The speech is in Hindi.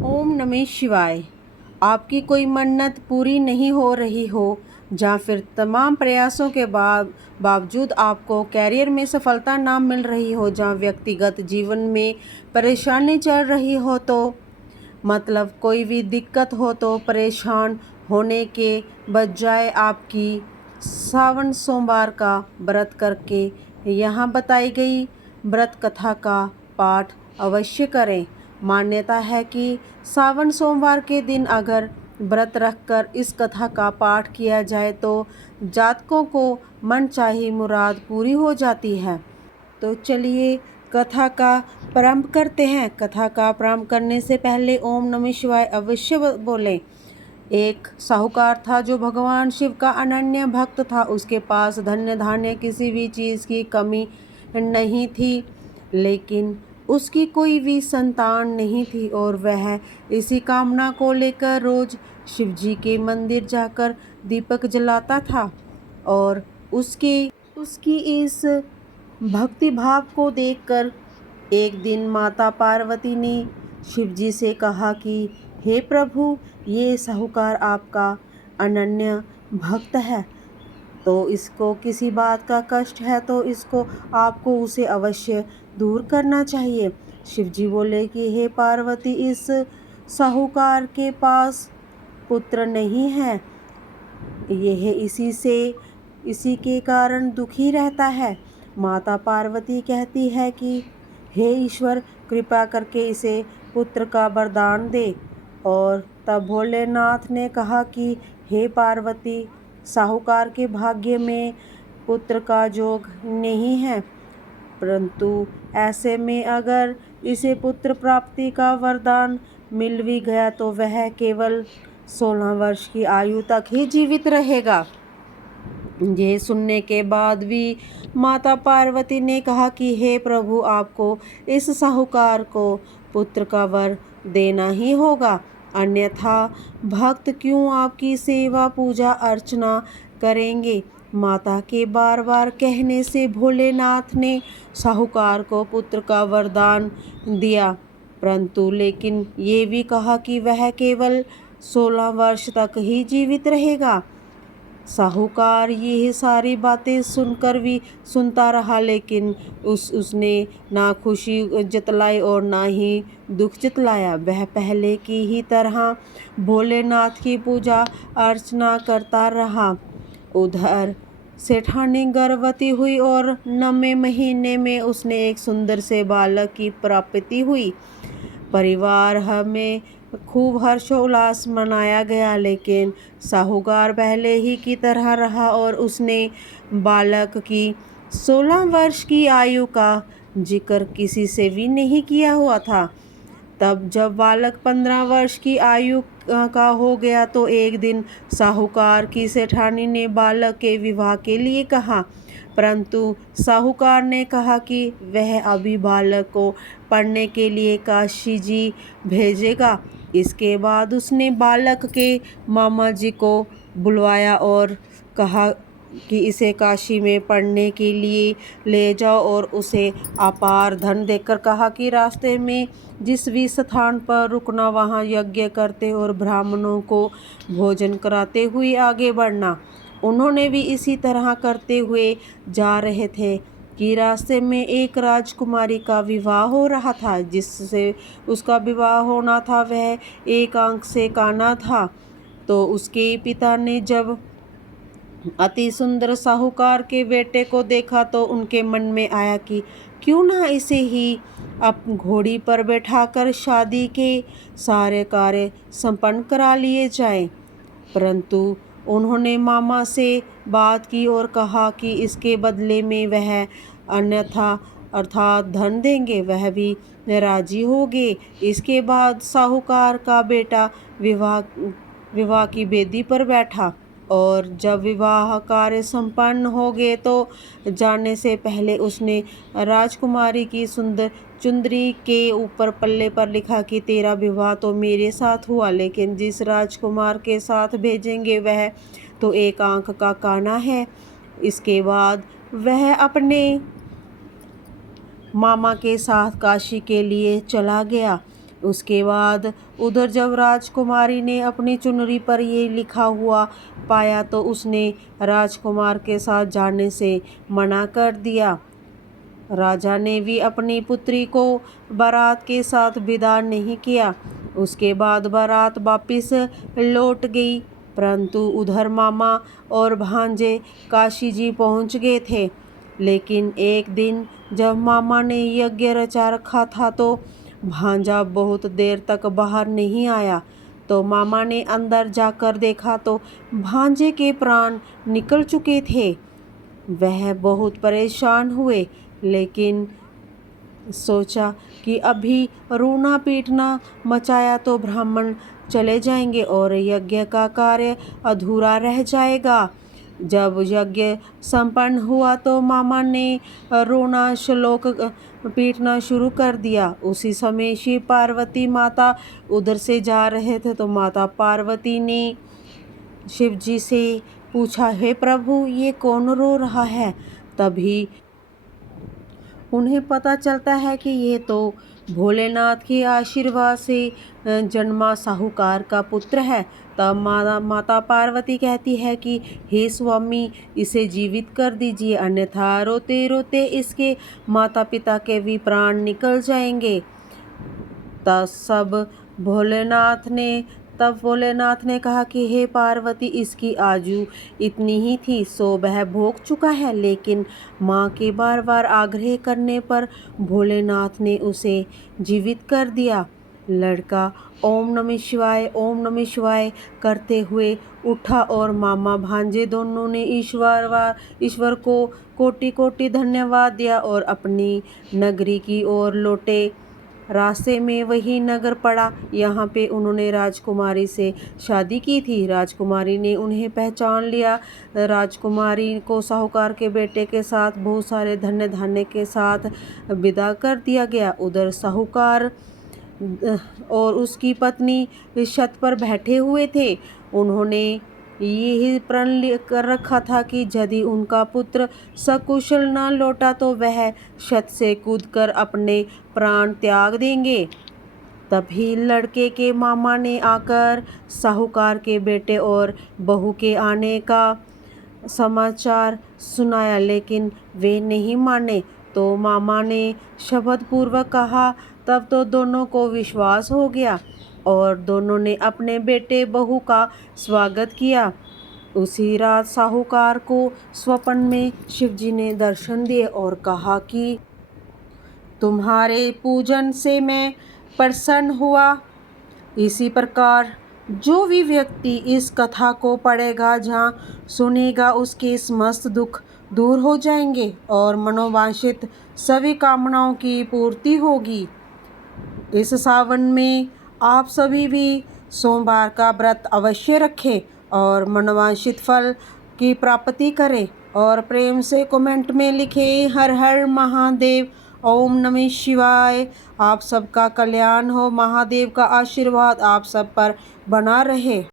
ओम नमः शिवाय। आपकी कोई मन्नत पूरी नहीं हो रही हो, या फिर तमाम प्रयासों के बावजूद आपको कैरियर में सफलता ना मिल रही हो, जहाँ व्यक्तिगत जीवन में परेशानी चल रही हो, तो मतलब कोई भी दिक्कत हो, तो परेशान होने के बजाय आपकी सावन सोमवार का व्रत करके यहाँ बताई गई व्रत कथा का पाठ अवश्य करें। मान्यता है कि सावन सोमवार के दिन अगर व्रत रखकर इस कथा का पाठ किया जाए तो जातकों को मनचाही मुराद पूरी हो जाती है। तो चलिए कथा का प्रारंभ करते हैं। कथा का प्रारंभ करने से पहले ओम नमः शिवाय अवश्य बोलें। एक साहूकार था जो भगवान शिव का अनन्य भक्त था। उसके पास धन्य धान्य किसी भी चीज़ की कमी नहीं थी, लेकिन उसकी कोई भी संतान नहीं थी और वह इसी कामना को लेकर रोज शिवजी के मंदिर जाकर दीपक जलाता था। और उसकी इस भक्ति भाव को देखकर एक दिन माता पार्वती ने शिवजी से कहा कि हे प्रभु, ये साहूकार आपका अनन्य भक्त है, तो इसको किसी बात का कष्ट है तो इसको आपको उसे अवश्य दूर करना चाहिए। शिवजी बोले कि हे पार्वती, इस साहूकार के पास पुत्र नहीं है, यह इसी के कारण दुखी रहता है। माता पार्वती कहती है कि हे ईश्वर, कृपा करके इसे पुत्र का वरदान दे। और तब भोलेनाथ ने कहा कि हे पार्वती, साहूकार के भाग्य में पुत्र का योग नहीं है, परंतु ऐसे में अगर इसे पुत्र प्राप्ति का वरदान मिल भी गया तो वह केवल 16 वर्ष की आयु तक ही जीवित रहेगा। ये सुनने के बाद भी माता पार्वती ने कहा कि हे प्रभु, आपको इस साहूकार को पुत्र का वर देना ही होगा, अन्यथा भक्त क्यों आपकी सेवा पूजा अर्चना करेंगे। माता के बार बार कहने से भोलेनाथ ने साहूकार को पुत्र का वरदान दिया, परंतु लेकिन ये भी कहा कि वह केवल 16 वर्ष तक ही जीवित रहेगा। साहूकार ये सारी बातें सुनकर भी सुनता रहा, लेकिन उसने ना खुशी जतलाई और ना ही दुख जतलाया। वह पहले की ही तरह भोलेनाथ की पूजा अर्चना करता रहा। उधर सेठानी गर्भवती हुई और 9वें महीने में उसने एक सुंदर से बालक की प्राप्ति हुई। परिवार में खूब हर्षोल्लास मनाया गया, लेकिन साहूकार पहले ही की तरह रहा और उसने बालक की 16 वर्ष की आयु का जिक्र किसी से भी नहीं किया हुआ था। तब जब बालक 15 वर्ष की आयु का हो गया तो एक दिन साहूकार की सेठानी ने बालक के विवाह के लिए कहा, परंतु साहूकार ने कहा कि वह अभी बालक को पढ़ने के लिए काशी जी भेजेगा। इसके बाद उसने बालक के मामा जी को बुलवाया और कहा कि इसे काशी में पढ़ने के लिए ले जाओ, और उसे अपार धन देकर कहा कि रास्ते में जिस भी स्थान पर रुकना वहाँ यज्ञ करते और ब्राह्मणों को भोजन कराते हुए आगे बढ़ना। उन्होंने भी इसी तरह करते हुए जा रहे थे कि रास्ते में एक राजकुमारी का विवाह हो रहा था। जिससे उसका विवाह होना था वह एक आंख से काना था। तो उसके पिता ने जब अति सुंदर साहूकार के बेटे को देखा तो उनके मन में आया कि क्यों ना इसे ही अब घोड़ी पर बैठाकर शादी के सारे कार्य संपन्न करा लिए जाएं। परंतु उन्होंने मामा से बात की और कहा कि इसके बदले में वह अन्यथा अर्थात धन देंगे। वह भी राजी हो गए। इसके बाद साहूकार का बेटा विवाह की बेदी पर बैठा, और जब विवाह कार्य संपन्न हो गए तो जाने से पहले उसने राजकुमारी की सुंदर चुंदरी के ऊपर पल्ले पर लिखा कि तेरा विवाह तो मेरे साथ हुआ, लेकिन जिस राजकुमार के साथ भेजेंगे वह तो एक आंख का काना है। इसके बाद वह अपने मामा के साथ काशी के लिए चला गया। उसके बाद उधर जब राजकुमारी ने अपनी चुनरी पर ये लिखा हुआ पाया तो उसने राजकुमार के साथ जाने से मना कर दिया। राजा ने भी अपनी पुत्री को बारात के साथ विदा नहीं किया। उसके बाद बारात वापिस लौट गई, परंतु उधर मामा और भांजे काशी जी पहुंच गए थे। लेकिन एक दिन जब मामा ने यज्ञ रचा रखा था तो भांजा बहुत देर तक बाहर नहीं आया। तो मामा ने अंदर जाकर देखा तो भांजे के प्राण निकल चुके थे। वह बहुत परेशान हुए, लेकिन सोचा कि अभी रोना पीटना मचाया तो ब्राह्मण चले जाएंगे और यज्ञ का कार्य अधूरा रह जाएगा। जब यज्ञ संपन्न हुआ तो मामा ने रोना श्लोक पीटना शुरू कर दिया। उसी समय शिव पार्वती माता उधर से जा रहे थे तो माता पार्वती ने शिव जी से पूछा, हे प्रभु, ये कौन रो रहा है? तभी उन्हें पता चलता है कि ये तो भोलेनाथ के आशीर्वाद से जन्मा साहूकार का पुत्र है। तब माता पार्वती कहती है कि हे स्वामी, इसे जीवित कर दीजिए, अन्यथा रोते रोते इसके माता पिता के भी प्राण निकल जाएंगे। तब भोलेनाथ ने कहा कि हे पार्वती, इसकी आयु इतनी ही थी सो वह भोग चुका है। लेकिन माँ के बार बार आग्रह करने पर भोलेनाथ ने उसे जीवित कर दिया। लड़का ओम नमः शिवाय करते हुए उठा और मामा भांजे दोनों ने ईश्वर को कोटि कोटि धन्यवाद दिया और अपनी नगरी की ओर लौटे। रास्ते में वही नगर पड़ा। यहाँ पे उन्होंने राजकुमारी से शादी की थी। राजकुमारी ने उन्हें पहचान लिया। राजकुमारी को साहूकार के बेटे के साथ बहुत सारे धन्य धान्य के साथ विदा कर दिया गया। उधर साहूकार और उसकी पत्नी छत पर बैठे हुए थे। उन्होंने यही प्रण कर रखा था कि यदि उनका पुत्र सकुशल न लौटा तो वह छत से कूदकर अपने प्राण त्याग देंगे। तभी लड़के के मामा ने आकर साहूकार के बेटे और बहू के आने का समाचार सुनाया, लेकिन वे नहीं माने। तो मामा ने शपथ पूर्वक कहा। तब तो दोनों को विश्वास हो गया और दोनों ने अपने बेटे बहू का स्वागत किया। उसी रात साहूकार को स्वप्न में शिवजी ने दर्शन दिए और कहा कि तुम्हारे पूजन से मैं प्रसन्न हुआ। इसी प्रकार जो भी व्यक्ति इस कथा को पढ़ेगा, जहाँ सुनेगा, उसके समस्त दुख दूर हो जाएंगे और मनोवांछित सभी कामनाओं की पूर्ति होगी। इस सावन में आप सभी भी सोमवार का व्रत अवश्य रखें और मनोवांछित फल की प्राप्ति करें और प्रेम से कमेंट में लिखें, हर हर महादेव, ओम नमः शिवाय। आप सबका कल्याण हो। महादेव का आशीर्वाद आप सब पर बना रहे।